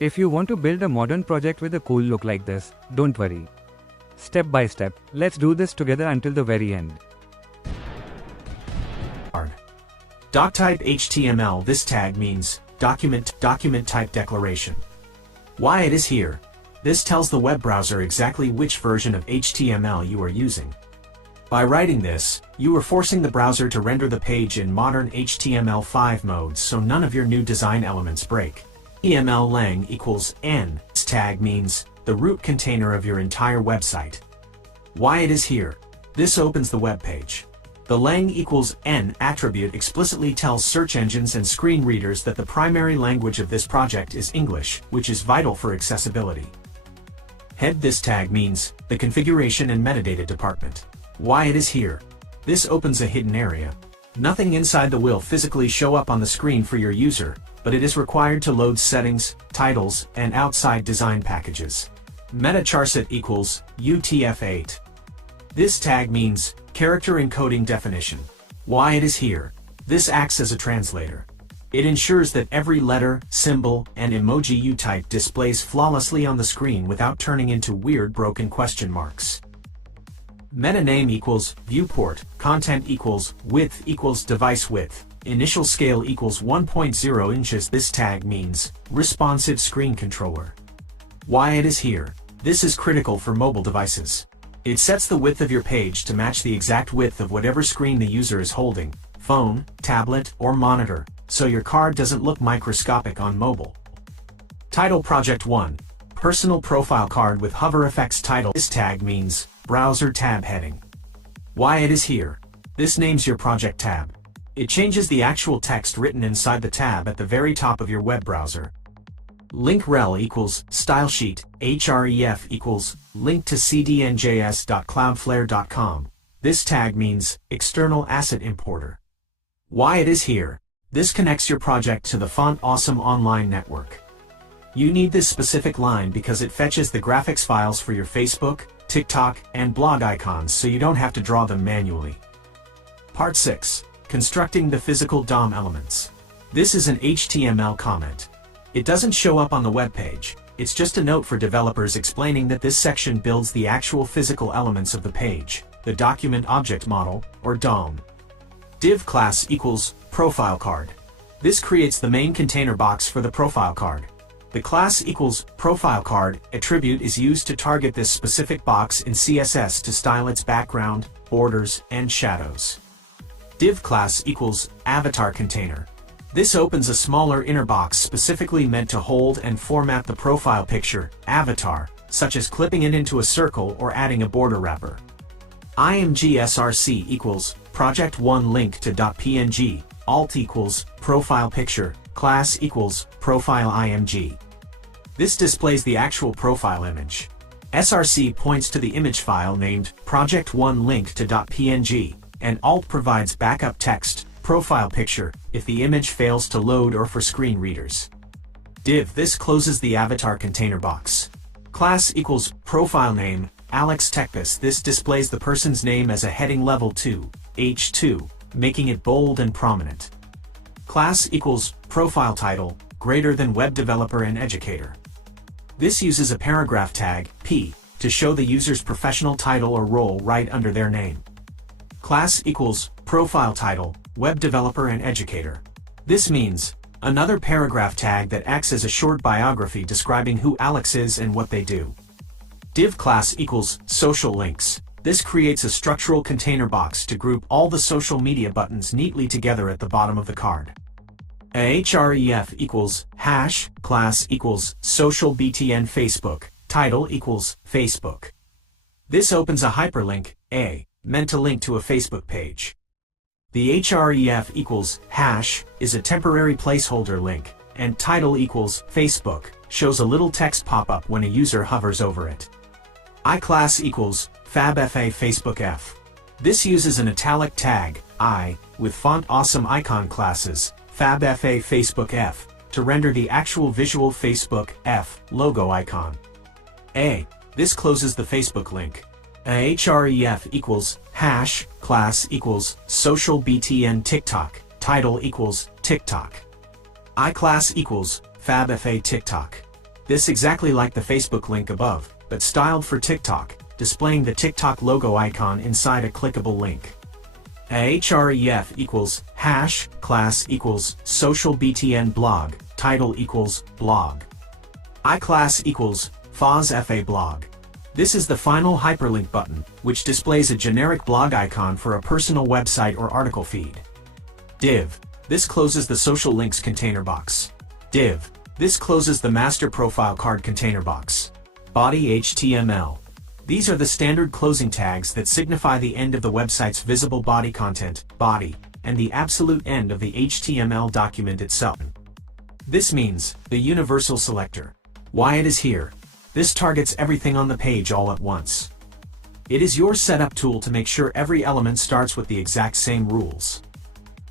If you want to build a modern project with a cool look like this, don't worry. Step by step, let's do this together until the very end. Doctype HTML. This tag means document type declaration. Why it is here. This tells the web browser exactly which version of HTML you are using. By writing this, you are forcing the browser to render the page in modern HTML5 mode so none of your new design elements break. HTML lang equals n. This tag means the root container of your entire website. Why it is here. This opens the web page. The lang equals n attribute explicitly tells search engines and screen readers that the primary language of this project is English, which is vital for accessibility. Head. This tag means the configuration and metadata department. Why it is here. This opens a hidden area. Nothing inside the will physically show up on the screen for your user, but it is required to load settings, titles, and outside design packages. Metacharset equals UTF-8. This tag means character encoding definition. Why it is here. This acts as a translator. It ensures that every letter, symbol, and emoji you type displays flawlessly on the screen without turning into weird broken question marks. Meta name equals viewport, content equals width equals device width, initial scale equals 1.0 inches. This tag means responsive screen controller. Why it is here. This is critical for mobile devices. It sets the width of your page to match the exact width of whatever screen the user is holding, phone, tablet, or monitor, so your card doesn't look microscopic on mobile. Title Project 1. Personal profile card with hover effects title. This tag means browser tab heading. Why it is here. This names your project tab. It changes the actual text written inside the tab at the very top of your web browser. Link rel equals stylesheet, href equals link to cdnjs.cloudflare.com. This tag means external asset importer. Why it is here. This connects your project to the Font Awesome online network. You need this specific line because it fetches the graphics files for your Facebook, TikTok, and blog icons so you don't have to draw them manually. Part 6. Constructing the physical DOM elements. This is an HTML comment. It doesn't show up on the web page. It's just a note for developers explaining that this section builds the actual physical elements of the page, the document object model, or DOM. Div class equals profile card. This creates the main container box for the profile card. The class equals profile card attribute is used to target this specific box in CSS to style its background, borders, and shadows. Div class equals avatar container. This opens a smaller inner box specifically meant to hold and format the profile picture, avatar, such as clipping it into a circle or adding a border wrapper. img src equals project1 link to .png, alt equals profile picture, class equals profile img. This displays the actual profile image. src points to the image file named project1 link to .png, and alt provides backup text, profile picture, if the image fails to load or for screen readers. Div. This closes the avatar container box. Class equals profile name, Alex Tekbis. This displays the person's name as a heading level 2, H2, making it bold and prominent. Class equals profile title, greater than web developer and educator. This uses a paragraph tag, P, to show the user's professional title or role right under their name. Class equals profile title, web developer and educator. This means another paragraph tag that acts as a short biography describing who Alex is and what they do. Div class equals social links. This creates a structural container box to group all the social media buttons neatly together at the bottom of the card. href equals hash, class equals social btn Facebook, title equals Facebook. This opens a hyperlink, meant to link to a Facebook page. The href equals hash is a temporary placeholder link, and title equals Facebook shows a little text pop-up when a user hovers over it. iClass equals fabfa Facebook f. This uses an italic tag, I, with Font Awesome icon classes, fabfa Facebook f, to render the actual visual Facebook f logo icon. This closes the Facebook link. href equals hash, class equals social btn TikTok, title equals TikTok. iClass equals fabfa TikTok. This exactly like the Facebook link above, but styled for TikTok, displaying the TikTok logo icon inside a clickable link. href equals hash class equals social btn blog title equals blog iClass equals FOSFA blog. This is the final hyperlink button, which displays a generic blog icon for a personal website or article feed. Div. This closes the social links container box. Div. This closes the master profile card container box. Body HTML. These are the standard closing tags that signify the end of the website's visible body content, body, and the absolute end of the HTML document itself. This means the universal selector. Why it is here. This targets everything on the page all at once. It is your setup tool to make sure every element starts with the exact same rules.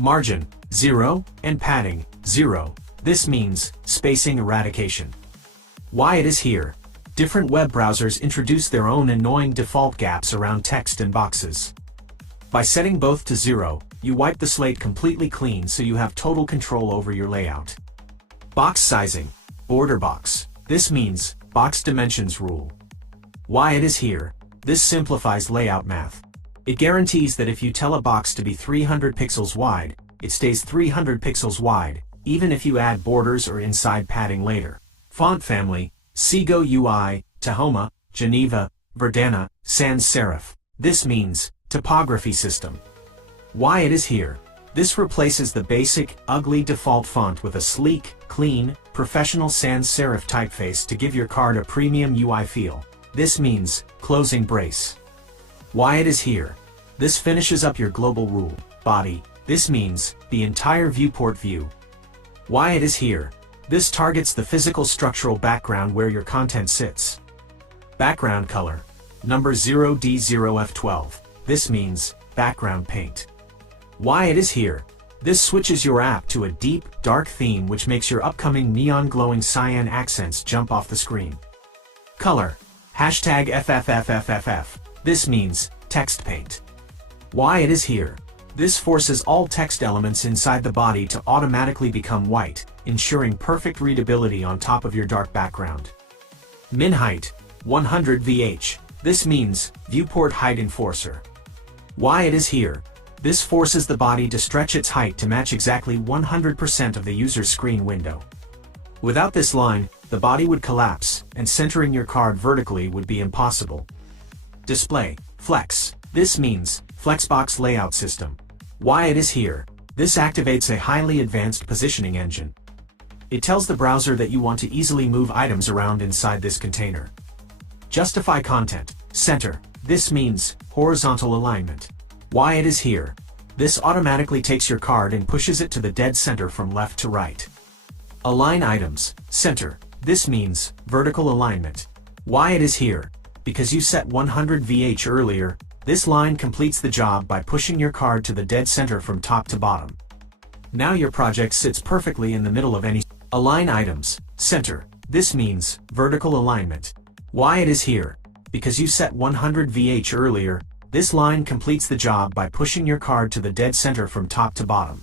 Margin, 0, and padding, 0. This means spacing eradication. Why it is here. Different web browsers introduce their own annoying default gaps around text and boxes. By setting both to 0, you wipe the slate completely clean so you have total control over your layout. Box sizing, border box. This means box dimensions rule. Why it is here. This simplifies layout math. It guarantees that if you tell a box to be 300 pixels wide, it stays 300 pixels wide, even if you add borders or inside padding later. Font family, Sego UI, Tahoma, Geneva, Verdana, Sans Serif. This means typography system. Why it is here. This replaces the basic, ugly default font with a sleek, clean, professional sans serif typeface to give your card a premium UI feel. This means closing brace. Why it is here. This finishes up your global rule, body. This means the entire viewport view. Why it is here. This targets the physical structural background where your content sits. Background color. Number 0D0F12. This means background paint. Why it is here. This switches your app to a deep, dark theme which makes your upcoming neon glowing cyan accents jump off the screen. Color. Hashtag FFFFFF. This means text paint. Why it is here. This forces all text elements inside the body to automatically become white, ensuring perfect readability on top of your dark background. Min height, 100 VH. This means viewport height enforcer. Why it is here. This forces the body to stretch its height to match exactly 100% of the user's screen window. Without this line, the body would collapse, and centering your card vertically would be impossible. Display, flex. This means Flexbox layout system. Why it is here. This activates a highly advanced positioning engine. It tells the browser that you want to easily move items around inside this container. Justify content, center. This means horizontal alignment. Why it is here. This automatically takes your card and pushes it to the dead center from left to right. Align items, center. This means vertical alignment. Why it is here. Because you set 100 VH earlier, this line completes the job by pushing your card to the dead center from top to bottom. Now your project sits perfectly in the middle of any. Align items, center. This means vertical alignment. Why it is here. Because you set 100 VH earlier, this line completes the job by pushing your card to the dead center from top to bottom.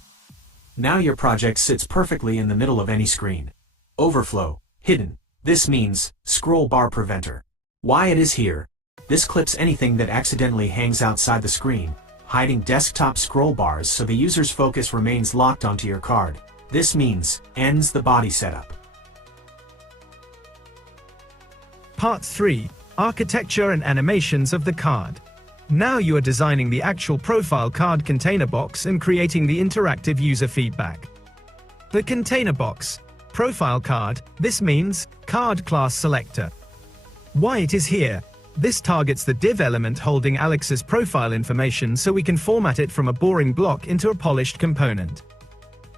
Now your project sits perfectly in the middle of any screen. Overflow, hidden. This means scroll bar preventer. Why it is here. This clips anything that accidentally hangs outside the screen, hiding desktop scroll bars so the user's focus remains locked onto your card. This means ends the body setup. Part 3. Architecture and animations of the card. Now you are designing the actual profile card container box and creating the interactive user feedback. The container box. Profile card. This means card class selector. Why it is here. This targets the div element holding Alex's profile information so we can format it from a boring block into a polished component.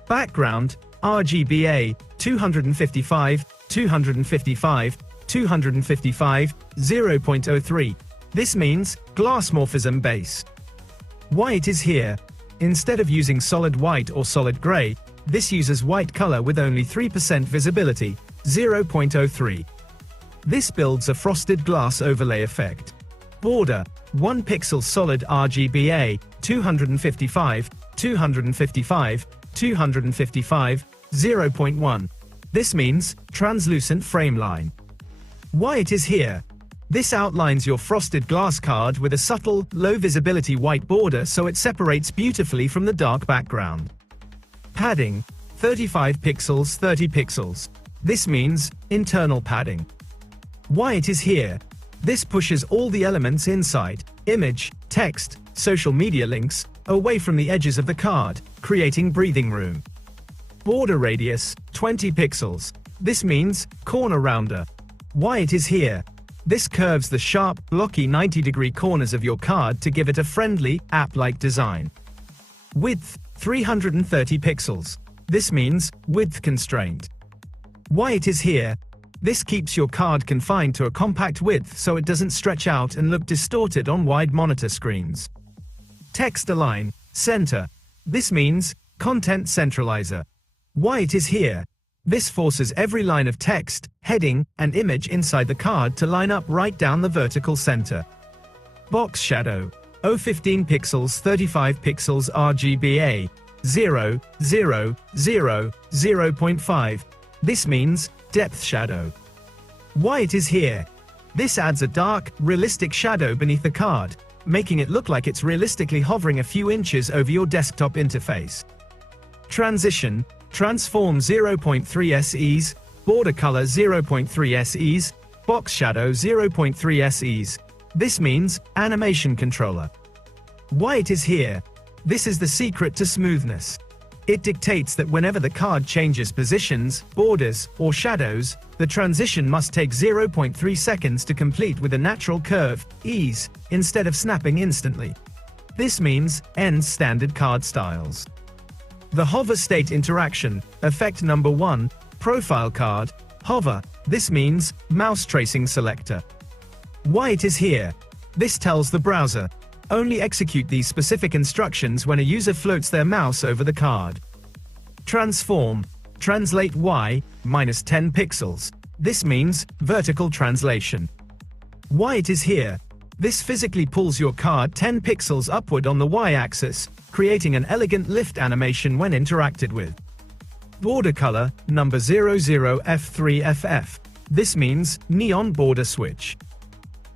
Background, RGBA, 255, 255, 255, 0.03. This means glass morphism base. Why it is here. Instead of using solid white or solid gray, this uses white color with only 3% visibility, 0.03. This builds a frosted glass overlay effect. Border, 1 pixel solid RGBA, 255, 255, 255, 0.1. This means translucent frame line. Why it is here? This outlines your frosted glass card with a subtle, low-visibility white border so it separates beautifully from the dark background. Padding, 35 pixels 30 pixels. This means internal padding. Why it is here? This pushes all the elements inside, image, text, social media links, away from the edges of the card, creating breathing room. Border radius, 20 pixels. This means corner rounder. Why it is here? This curves the sharp, blocky 90-degree corners of your card to give it a friendly, app-like design. Width, 330 pixels. This means width constraint. Why it is here? This keeps your card confined to a compact width so it doesn't stretch out and look distorted on wide monitor screens. Text align, center. This means content centralizer. Why it is here? This forces every line of text, heading, and image inside the card to line up right down the vertical center. Box shadow, 015 pixels 35 pixels RGBA, 0, 0, 0, 0.5. This means depth shadow. Why it is here? This adds a dark, realistic shadow beneath the card, making it look like it's realistically hovering a few inches over your desktop interface. Transition, transform 0.3 SEs, border color 0.3 SEs, box shadow 0.3 SEs. This means animation controller. Why it is here? This is the secret to smoothness. It dictates that whenever the card changes positions, borders, or shadows, the transition must take 0.3 seconds to complete with a natural curve, ease, instead of snapping instantly. This means ends standard card styles. The hover state interaction, effect number 1, profile card, hover. This means mouse tracing selector. Why it is here? This tells the browser, only execute these specific instructions when a user floats their mouse over the card. Transform, translate Y, -10 pixels. This means vertical translation. Why it is here? This physically pulls your card 10 pixels upward on the Y-axis, creating an elegant lift animation when interacted with. Border color, number 00F3FF. This means neon border switch.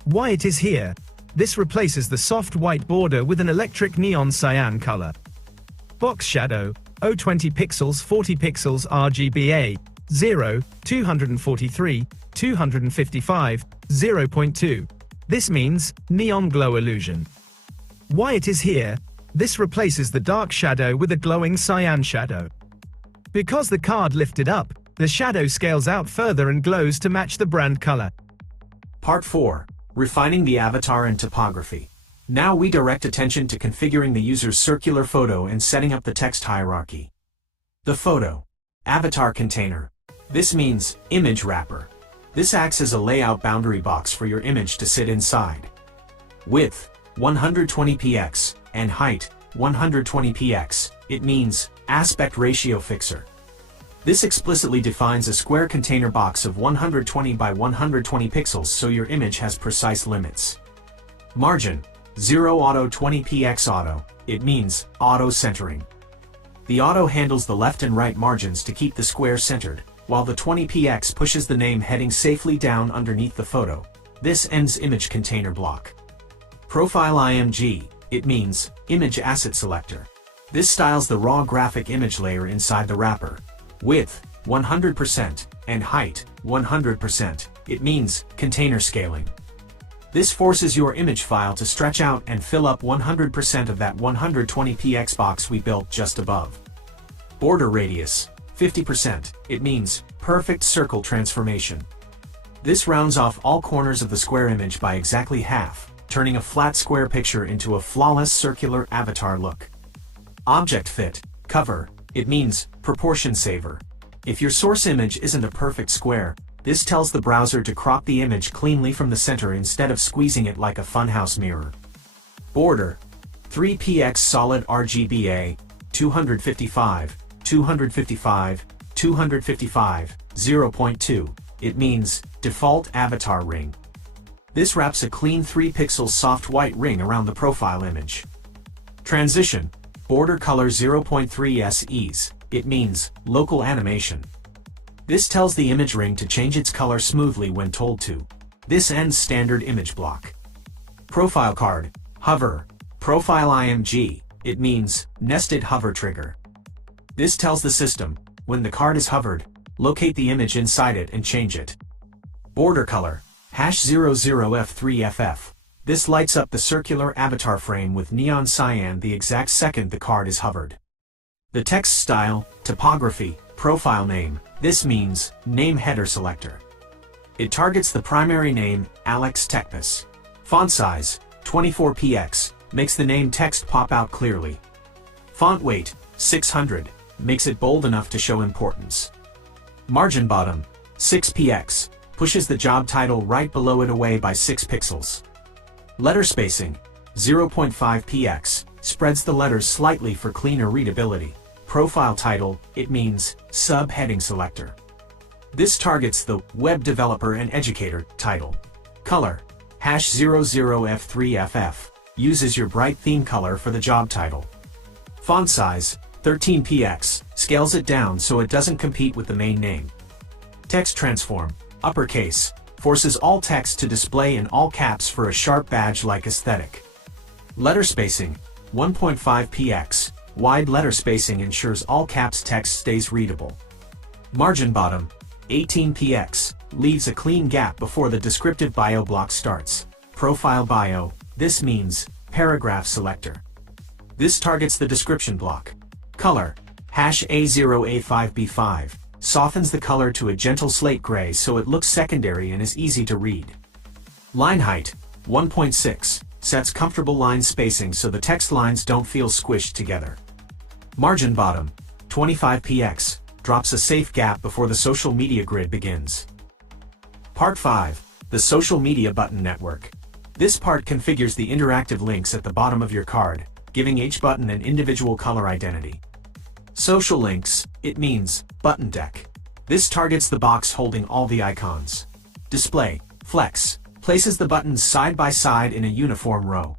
Why it is here? This replaces the soft white border with an electric neon cyan color. Box shadow, 020 pixels 40 pixels RGBA, 0, 243, 255, 0.2. This means neon glow illusion. Why it is here? This replaces the dark shadow with a glowing cyan shadow. Because the card lifted up, the shadow scales out further and glows to match the brand color. Part 4. Refining the avatar and typography. Now we direct attention to configuring the user's circular photo and setting up the text hierarchy. The photo. Avatar container. This means image wrapper. This acts as a layout boundary box for your image to sit inside. Width, 120px, and height, 120px. It means aspect ratio fixer. This explicitly defines a square container box of 120 by 120 pixels so your image has precise limits. Margin, 0 auto 20px auto. It means auto centering. The auto handles the left and right margins to keep the square centered, while the 20px pushes the name heading safely down underneath the photo. This ends image container block. Profile IMG. It means image asset selector. This styles the raw graphic image layer inside the wrapper. Width, 100%, and height, 100%. It means container scaling. This forces your image file to stretch out and fill up 100% of that 120px box we built just above. Border radius, 50%. It means perfect circle transformation. This rounds off all corners of the square image by exactly half, turning a flat square picture into a flawless circular avatar look. Object fit, cover. It means proportion saver. If your source image isn't a perfect square, this tells the browser to crop the image cleanly from the center instead of squeezing it like a funhouse mirror. Border, 3px solid RGBA, 255, 255, 255, 0.2. It means default avatar ring. This wraps a clean 3-pixel soft white ring around the profile image. Transition, border color 0.3 SEs. It means local animation. This tells the image ring to change its color smoothly when told to. This ends standard image block. Profile card, hover, profile IMG, it means nested hover trigger. This tells the system, when the card is hovered, locate the image inside it and change it. Border color, #00F3FF. This lights up the circular avatar frame with neon cyan the exact second the card is hovered. The text style, typography, profile name, this means name header selector. It targets the primary name, Alex Tekpis. Font size, 24px, makes the name text pop out clearly. Font weight, 600, makes it bold enough to show importance. Margin bottom, 6px, pushes the job title right below it away by 6 pixels. Letter spacing, 0.5px, spreads the letters slightly for cleaner readability. Profile title, it means subheading selector. This targets the web developer and educator title. Color, #00F3FF, uses your bright theme color for the job title. Font size, 13px, scales it down so it doesn't compete with the main name. Text transform, uppercase, forces all text to display in all caps for a sharp badge-like aesthetic. Letter spacing, 1.5px, wide letter spacing ensures all caps text stays readable. Margin bottom, 18px, leaves a clean gap before the descriptive bio block starts. Profile bio, this means paragraph selector. This targets the description block. Color, #A0A5B5, softens the color to a gentle slate gray so it looks secondary and is easy to read. Line height, 1.6, sets comfortable line spacing so the text lines don't feel squished together. Margin bottom, 25px, drops a safe gap before the social media grid begins. Part 5, the social media button network. This part configures the interactive links at the bottom of your card, giving each button an individual color identity. Social links, it means button deck. This targets the box holding all the icons. Display, flex, places the buttons side by side in a uniform row.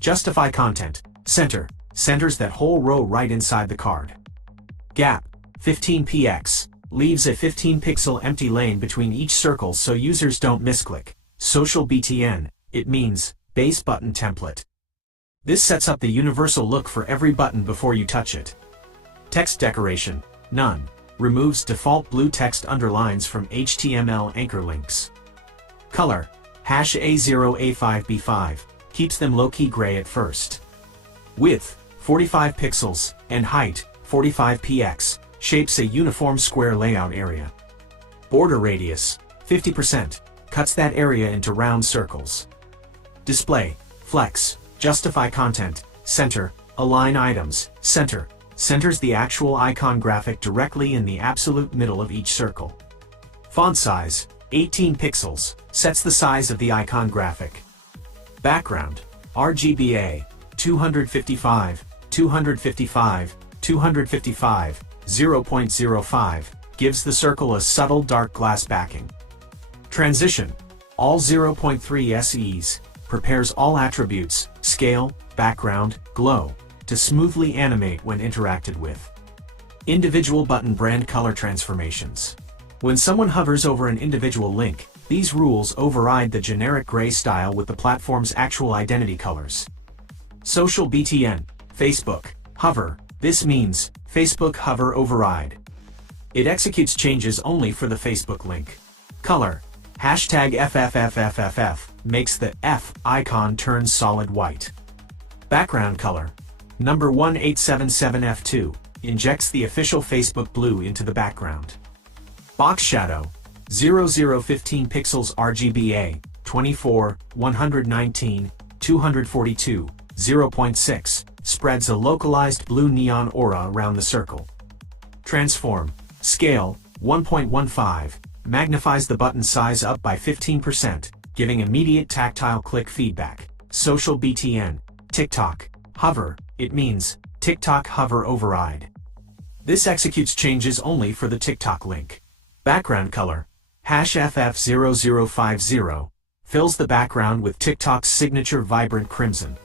Justify content, center, centers that whole row right inside the card. Gap, 15px, leaves a 15-pixel empty lane between each circle so users don't misclick. Social BTN, it means base button template. This sets up the universal look for every button before you touch it. Text decoration, none, removes default blue text underlines from HTML anchor links. Color, #A0A5B5, keeps them low-key gray at first. Width, 45 pixels, and height, 45px, shapes a uniform square layout area. Border radius, 50%, cuts that area into round circles. Display, flex, justify content, center, align items, center, centers the actual icon graphic directly in the absolute middle of each circle. Font size, 18 pixels, sets the size of the icon graphic. Background, RGBA, 255, 255, 255, 0.05, gives the circle a subtle dark glass backing. Transition, all 0.3 SEs, prepares all attributes, scale, background, glow, to smoothly animate when interacted with. Individual button brand color transformations. When someone hovers over an individual link, these rules override the generic gray style with the platform's actual identity colors. Social BTN, Facebook, hover, this means Facebook hover override. It executes changes only for the Facebook link. Color, #FFFFFF, makes the F icon turn solid white. Background color, number 1877F2, injects the official Facebook blue into the background. Box shadow, 0015 pixels RGBA, 24, 119, 242, 0.6, spreads a localized blue neon aura around the circle. Transform, scale, 1.15, magnifies the button size up by 15%, giving immediate tactile click feedback. Social BTN, TikTok, hover, it means TikTok hover override. This executes changes only for the TikTok link. Background color, #FF0050, fills the background with TikTok's signature vibrant crimson.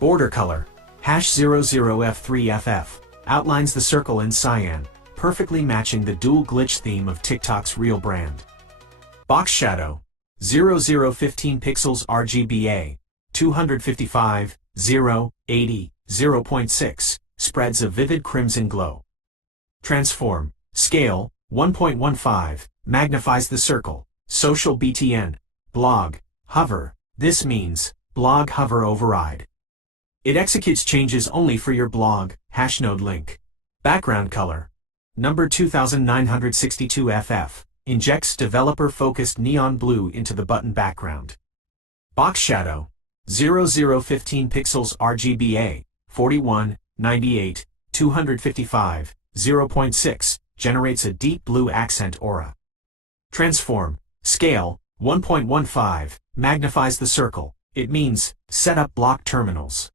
Border color, #00F3FF, outlines the circle in cyan. perfectly matching the dual glitch theme of TikTok's real brand. Box Shadow, 0015 pixels RGBA, 255, 0, 80, 0.6, spreads a vivid crimson glow. Transform, Scale, 1.15, magnifies the circle, Social BTN, Blog, Hover, this means, Blog Hover Override. It executes changes only for your blog, Hashnode link. Background color, number 2962FF, injects developer-focused neon blue into the button background. Box Shadow, 0015 pixels RGBA, 41, 98, 255, 0.6, generates a deep blue accent aura. Transform, Scale, 1.15, magnifies the circle, it means, set up block terminals.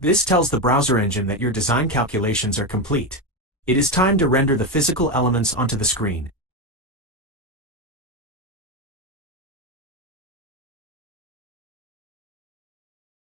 This tells the browser engine that your design calculations are complete. It is time to render the physical elements onto the screen.